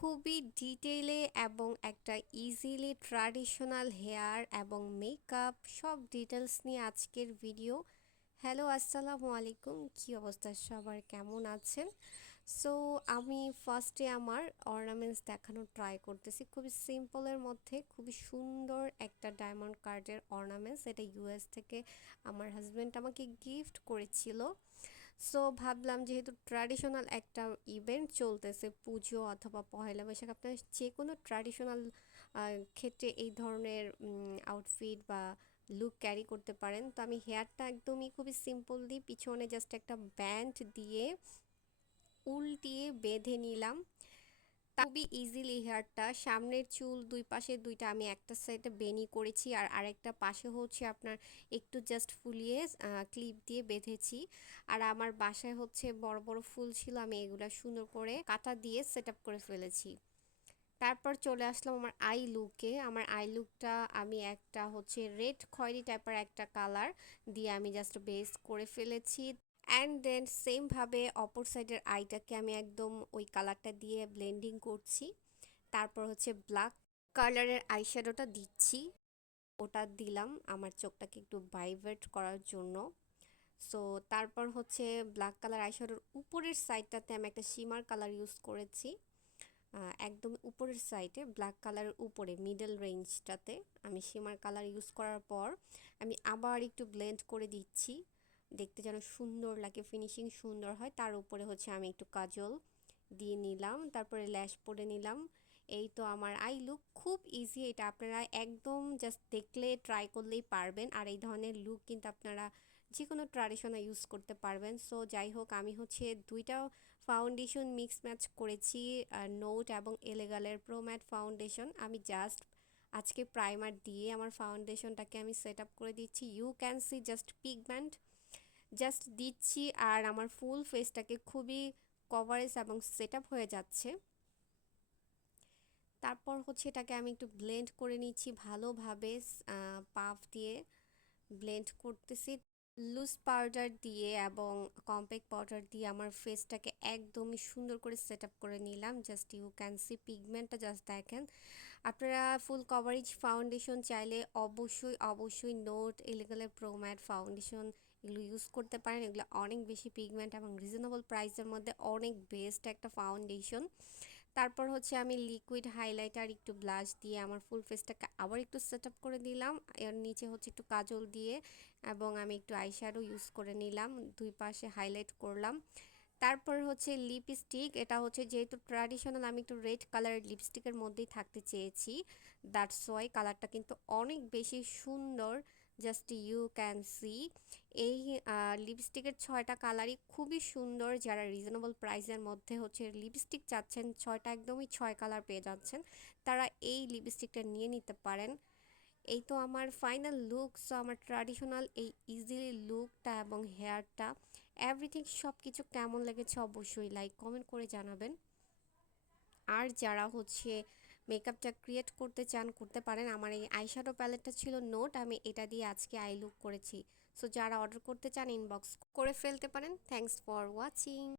খুবই ডিটেইলে এবং একটা ইজিলি ট্র্যাডিশনাল হেয়ার এবং মেকআপ সব ডিটেলস নিয়ে আজকের ভিডিও। হ্যালো, আসসালামু আলাইকুম। কি অবস্থা সবার, কেমন আছেন? সো আমি ফার্স্টে আমার অর্নামেন্টস দেখানোর ট্রাই করতেছি। খুবই সিম্পলের মধ্যে খুবই সুন্দর একটা ডায়মন্ড কার্ডের অর্নামেন্টস। এটা ইউএস থেকে আমার হাজব্যান্ড আমাকে গিফট করেছিল। সো ভাবলাম যেহেতু ট্র্যাডিশনাল একটা ইভেন্ট চলতেছে, পুজো অথবা পহেলা বৈশাখ, আপনার যে কোনো ট্র্যাডিশনাল ক্ষেত্রে এই ধরনের আউটফিট বা লুক ক্যারি করতে পারেন। তো আমি হেয়ারটা একদমই খুবই সিম্পল দিয়ে পিছনে জাস্ট একটা ব্যান্ড দিয়ে উল্টিয়ে বেঁধে নিলাম। খুবই ইজিলি হেয়ারটা, সামনের চুল দুই পাশে দুইটা আমি একটা সাইডে বেনি করেছি আর আরেকটা পাশে হচ্ছে আপনার একটু জাস্ট ফুলিয়ে ক্লিপ দিয়ে বেঁধেছি। আর আমার বাসায় হচ্ছে বড় বড় ফুল ছিল, আমি এগুলা সুন্দর করে কাঁটা দিয়ে সেট আপ করে ফেলেছি। তারপর চলে আসলাম আমার আই লুকে। আমার আই লুকটা আমি একটা হচ্ছে রেড খয়েরি টাইপের একটা কালার দিয়ে আমি জাস্ট বেস করে ফেলেছি। অ্যান্ড দেন সেমভাবে অপর সাইডের আইটাকে আমি একদম ওই কালারটা দিয়ে ব্লেন্ডিং করছি। তারপর হচ্ছে ব্ল্যাক কালারের আইশ্যাডোটা দিচ্ছি, ওটা দিলাম আমার চোখটাকে একটু ভাইব্রেট করার জন্য। সো তারপর হচ্ছে ব্ল্যাক কালার আইশ্যাডোর উপরের সাইডটাতে আমি একটা শিমার কালার ইউজ করেছি। একদম উপরের সাইডে ব্ল্যাক কালারের উপরে মিডল রেঞ্জটাতে আমি শিমার কালার ইউজ করার পর আমি আবার একটু ব্লেন্ড করে দিচ্ছি, দেখতে যেন সুন্দর লাগে, ফিনিশিং সুন্দর হয়। তার উপরে হচ্ছে আমি একটু কাজল দিয়ে নিলাম, তারপরে ল্যাশ পরে নিলাম। এই তো আমার আই লুক, খুব ইজি। এটা আপনারা একদম জাস্ট দেখলে ট্রাই করলেই পারবেন। আর এই ধরনের লুক কিন্তু আপনারা যে কোনো ট্র্যাডিশনাল ইউজ করতে পারবেন। সো যাই হোক, আমি হচ্ছে দুইটা ফাউন্ডেশন মিক্স ম্যাচ করেছি, নোট এবং এলেগালের প্রো ম্যাট ফাউন্ডেশন। আমি জাস্ট আজকে প্রাইমার দিয়ে আমার ফাউন্ডেশনটাকে আমি সেট আপ করে দিচ্ছি। You can see just pigment just দিচ্ছি আর আমার ফুল ফেসটাকে খুবই কভারেজ এবং সেট আপ হয়ে যাচ্ছে। তারপর হচ্ছে এটাকে আমি একটু ব্লেন্ড করে নিচ্ছি ভালোভাবে, পাফ দিয়ে ব্লেন্ড করতেছি লুজ পাউডার দিয়ে এবং কম্প্যাক্ট পাউডার দিয়ে আমার ফেসটাকে একদমই সুন্দর করে সেট আপ করে নিলাম। জাস্ট ইউ ক্যান সি পিগমেন্টটা জাস্ট দেখেন। আপনারা ফুল কভারেজ ফাউন্ডেশন চাইলে অবশ্যই অবশ্যই নোট এলিগালের প্রো ম্যাট ফাউন্ডেশন এগুলো ইউজ করতে পারেন। এগুলো অনেক বেশি পিগমেন্ট এবং রিজনেবল প্রাইসের মধ্যে অনেক বেস্ট একটা ফাউন্ডেশন। তারপর হচ্ছে আমি লিকুইড হাইলাইটার একটু ব্লাশ দিয়ে আমার ফুল ফেসটাকে আবার একটু সেট আপ করে দিলাম। এর নিচে হচ্ছে একটু কাজল দিয়ে এবং আমি একটু আইশ্যাডো ইউজ করে নিলাম, দুই পাশে হাইলাইট করলাম। তারপর হচ্ছে লিপস্টিক, এটা হচ্ছে যেহেতু ট্র্যাডিশনাল আমি একটু রেড কালারের লিপস্টিকের মধ্যেই থাকতে চেয়েছি, দ্যাটস ওয়াই কালারটা কিন্তু অনেক বেশি সুন্দর। জাস্ট ইউ ক্যান সি এই লিপস্টিকের 6টা কালারই খুবই সুন্দর। যারা রিজনেবল প্রাইসের মধ্যে হচ্ছে লিপস্টিক চাচ্ছেন, 6টা একদমই 6 কালার পেয়ে যাচ্ছেন, তারা এই লিপস্টিকটা নিয়ে নিতে পারেন। এই তো আমার ফাইনাল লুক। সো আমার ট্র্যাডিশনাল এই ইজিলি লুকটা এবং হেয়ারটা এভরিথিং সব কিছু কেমন লেগেছে অবশ্যই লাইক কমেন্ট করে জানাবেন। আর যারা হচ্ছে মেকআপটা ক্রিয়েট করতে চান করতে পারেন। আমার এই আইশ্যাডো প্যালেটটা ছিল নোট, আমি এটা দিয়ে আজকে আই লুক করেছি। সো যারা অর্ডার করতে চান ইনবক্স করে ফেলতে পারেন। Thanks for watching.